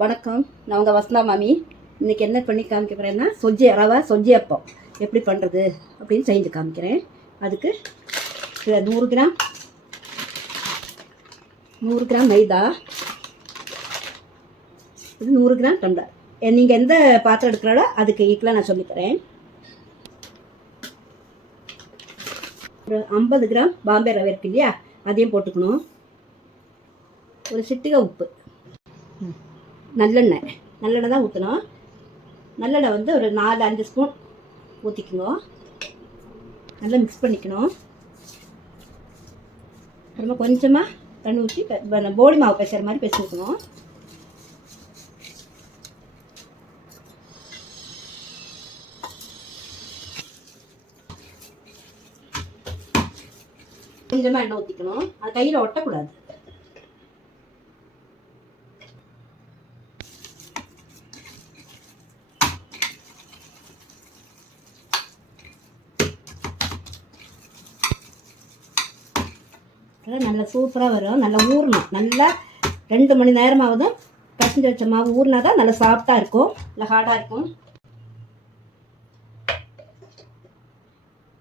வணக்கம், நான் உங்கள் வசந்தா மாமி. இன்றைக்கி என்ன பண்ணி காமிக்க போகிறேன்னா ரவை சொஜ்ஜி அப்பம் எப்படி பண்ணுறது அப்படின்னு செஞ்சு காமிக்கிறேன். அதுக்கு 100 கிராம் மைதா, இது 100 கிராம் டம்ளர். நீங்கள் எந்த பாத்திரம் எடுக்கிறாலோ அதுக்கு ஈக்குவலாக நான் சொல்லித்தரேன். ஒரு 50 கிராம் பாம்பே ரவை இருக்கு இல்லையா, அதையும் போட்டுக்கணும். ஒரு சிட்டிகை உப்பு, நல்லெண்ணெய் தான் ஊற்றணும். நல்லெண்ணெய் வந்து ஒரு 4-5 ஸ்பூன் ஊற்றிக்கணும். நல்லா மிக்ஸ் பண்ணிக்கணும். அப்புறமா கொஞ்சமாக தண்ணி ஊற்றி போலி மாவு பேசுகிற மாதிரி பேசிக்கணும். கொஞ்சமாக எண்ணெய் ஊற்றிக்கணும். அது கையில் ஒட்டக்கூடாது. நல்லா சூப்பராக வரும். நல்லா ஊறணும். நல்லா 2 மணி நேரமாவது பசஞ்சு வச்ச மாவு ஊறினா தான் நல்லா சாஃப்டாக இருக்கும், இல்லை ஹார்டாக இருக்கும்.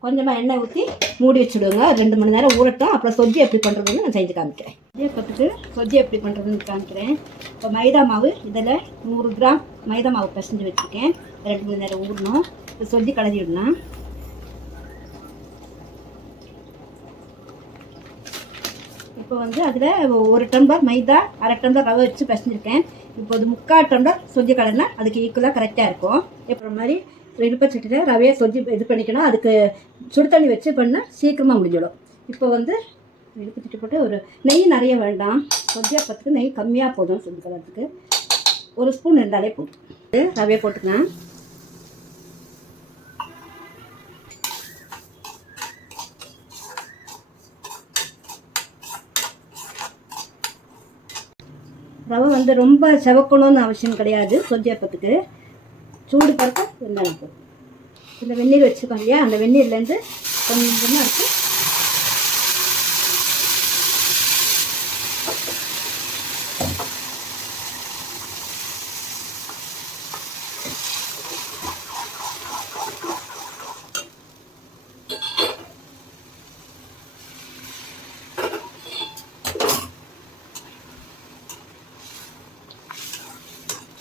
கொஞ்சமாக எண்ணெய் ஊற்றி மூடி வச்சுடுவோங்க. 2 மணி நேரம் ஊறட்டும். அப்புறம் சொஜ்ஜி எப்படி பண்ணுறதுன்னு நான் செஞ்சு காமிக்கிறேன். இதே பத்துக்கு சொஜ்ஜி எப்படி பண்ணுறதுன்னு காமிக்கிறேன். இப்போ மைதா மாவு, இதில் 100 கிராம் மைதா மாவு பசஞ்சு வச்சுருக்கேன். 2 மணி நேரம் ஊறணும். இப்போ சொஜ்ஜி கலரி விடலாம். இப்போ வந்து அதில் 1 டம்ளர் மைதா, 1/2 டம்ளர் ரவை வச்சு பசஞ்சிருக்கேன். இப்போ அது 3/4 டம்ளர் சொஜ்ஜி கலர்னா அதுக்கு ஈக்குவலாக கரெக்டாக இருக்கும். இப்போ மாதிரி இடுப்பச்சட்டியில் ரவையை சொஜ்ஜி இது பண்ணிக்கணும். அதுக்கு சுடு தண்ணி வச்சு பண்ணால் சீக்கிரமாக முடிஞ்சிடும். இப்போ வந்து இடுப்பச்சட்டி போட்டு ஒரு நெய் நிறைய வேண்டாம். சொஜ்ஜி அப்பத்துக்கு நெய் கம்மியாக போதும். சொஜ்ஜி கலர்றதுக்கு 1 ஸ்பூன் இருந்தாலே போதும். ரவையை போட்டுக்கலாம். ரவை வந்து ரொம்ப செவக்கணும்னு அவசியம் கிடையாது. சொஜ்ஜி அப்பத்துக்கு சூடு பறக்க இருந்தாலும் போதும். இந்த வெந்நீர் வச்சுருக்கோம் இல்லையா, அந்த வெந்நீர்லேருந்து கொஞ்சமாக இருக்குது.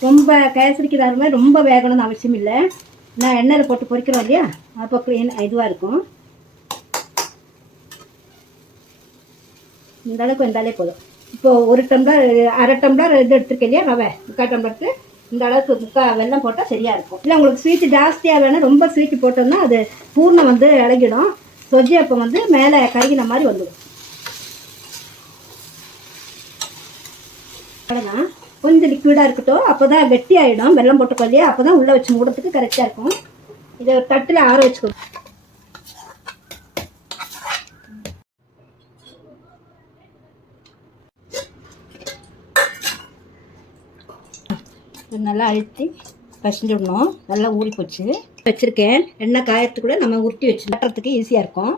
ரொம்ப கேசரிக்கிறாரு மாதிரி ரொம்ப வேகணும்னு அவசியம் இல்லை. நான் எண்ணெயில் போட்டு பொரிக்கிறோம் இல்லையா, அப்போ இதுவாக இருக்கும். இந்த அளவுக்கு வந்தாலே போதும். இப்போது 1 டம்ளர் 1/2 டம்ளர் இது எடுத்துருக்கேன் இல்லையா ரவை, 3/4 டம்ளருக்கு இந்த அளவுக்கு வெல்லம் போட்டால் சரியாக இருக்கும். இல்லை உங்களுக்கு ஸ்வீட்டு ஜாஸ்தியாக வேணும், ரொம்ப ஸ்வீட்டு போட்டோம்னா அது பூர்ணம் வந்து இறங்கிடும். சொஜ்ஜி அப்போ வந்து மேலே கருகின மாதிரி வந்துடும். அவ்வளோதான். கொஞ்சம் லிக்விடாக இருக்கட்டும். அப்போ தான் கெட்டி ஆகிடும். வெல்லம் போட்டுக்கோ இல்லையா, அப்போ தான் உள்ளே வச்சு மூடுறதுக்கு கரெக்டாக இருக்கும். இதை ஒரு தட்டில் ஆற வச்சுக்கோ. நல்லா அழுத்தி பசஞ்சு விடணும். நல்லா ஊறி போச்சு வச்சுருக்கேன். எண்ணெய் காயத்துக்குள்ளே நம்ம உருட்டி வச்சு நட்டுறதுக்கு ஈஸியாக இருக்கும்.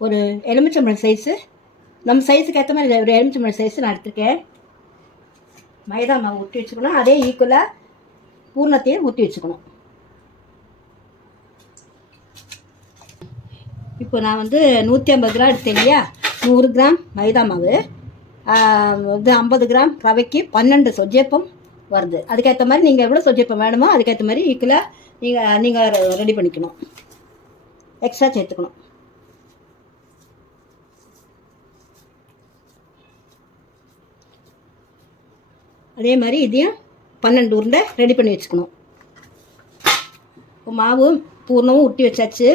ஒரு எலுமிச்சம்பழம் சைஸு, நம்ம சைஸுக்கு ஏற்ற மாதிரி ஒரு எலுமிச்சம்பழம் சைஸு நான் எடுத்துருக்கேன். மைதா மாவு ஊற்றி வச்சுக்கணும். அதே ஈக்குவலாக பூர்ணத்தையும் ஊற்றி வச்சுக்கணும். இப்போ நான் வந்து 150 கிராம் எடுத்தேன் இல்லையா, 100 கிராம் மைதா மாவு, இது 50 கிராம் ரவைக்கு 12 சொஜ்ஜியப்பம் வருது. அதுக்கேற்ற மாதிரி நீங்கள் எவ்வளோ சொஜ்ஜியப்பம் வேணுமோ அதுக்கேற்ற மாதிரி ஈக்குவலாக நீங்கள் ரெடி பண்ணிக்கணும். எக்ஸ்ட்ரா சேர்த்துக்கணும். அதே மாதிரி இதையும் 12 உருண்டை ரெடி பண்ணி வச்சுக்கணும். இப்போ மாவும் பூர்ணமும் ஊட்டி வச்சாச்சு.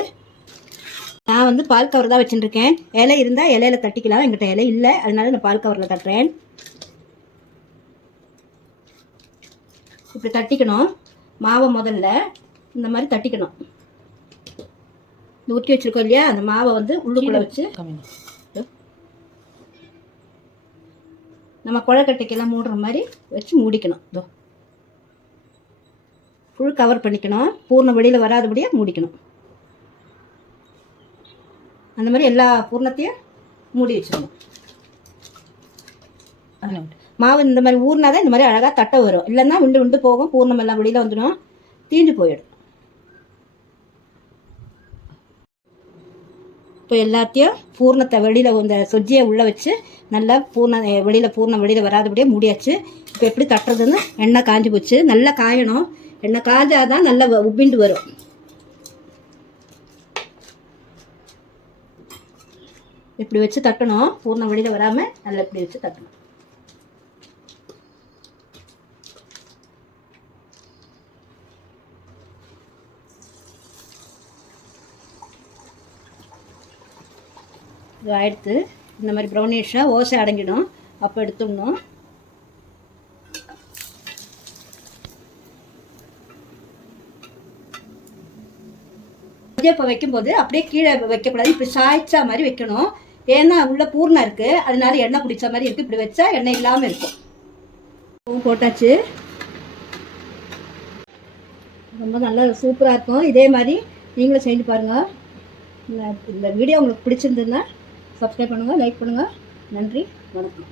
நான் வந்து பால் கவர் தான் வச்சுட்டுருக்கேன். இலை இருந்தால் இலையில தட்டிக்கலாம். எங்கிட்ட இலை இல்லை, அதனால நான் பால் கவரில் தட்டுறேன். இப்படி தட்டிக்கணும். மாவை முதல்ல இந்த மாதிரி தட்டிக்கணும். இந்த ஊற்றி வச்சுருக்கோம் இல்லையா, அந்த மாவை வந்து உள்ளுக்குள்ளே வச்சு நம்ம குழக்கட்டைக்கெல்லாம் மூடுற மாதிரி வச்சு மூடிக்கணும். இதோ ஃபுல் கவர் பண்ணிக்கணும். பூர்ணம் வெளியில் வராதபடியாக மூடிக்கணும். அந்த மாதிரி எல்லா பூர்ணத்தையும் மூடி வச்சுக்கணும். மாவு இந்த மாதிரி ஊறினா தான் இந்த மாதிரி அழகாக தட்டை வரும். இல்லைன்னா விண்டு விண்டு போகும், பூர்ணம் எல்லாம் வெளியில் வந்துடும், தீஞ்சு போயிடும். இப்போ எல்லாத்தையும் பூர்ணத்தை வெளியில் இந்த சொஜ்ஜியை உள்ளே வச்சு நல்லா பூர்ணம் வெளியில் வராதபடியே மூடியாச்சு. இப்போ எப்படி தட்டுறதுன்னு எண்ணெய் காஞ்சி போச்சு. நல்லா காயணும், எண்ணெய் காஞ்சாதான் நல்லா உப்பிண்டு வரும். இப்படி வச்சு தட்டணும், பூர்ணம் வெளியில் வராமல் நல்லா இப்படி வச்சு தட்டணும். இது ஆயிடுத்து. இந்த மாதிரி ப்ரௌனிஷாக ஓசை அடங்கிடும், அப்போ எடுத்துடணும். இப்போ வைக்கும்போது அப்படியே கீழே வைக்கக்கூடாது, இப்படி சாய்ச்சா மாதிரி வைக்கணும். ஏன்னா உள்ள பூர்ணம் இருக்குது, அதனால எண்ணெய் பிடிச்ச மாதிரி இருக்குது. இப்படி வச்சா எண்ணெய் இல்லாமல் இருக்கும். போட்டாச்சு, ரொம்ப நல்லா சூப்பராக இருக்கும். இதே மாதிரி நீங்களும் செஞ்சு பாருங்கள். இந்த வீடியோ உங்களுக்கு பிடிச்சிருந்ததுன்னா சப்ஸ்கிரைப் பண்ணுங்கள், லைக் பண்ணுங்கள். நன்றி, வணக்கம்.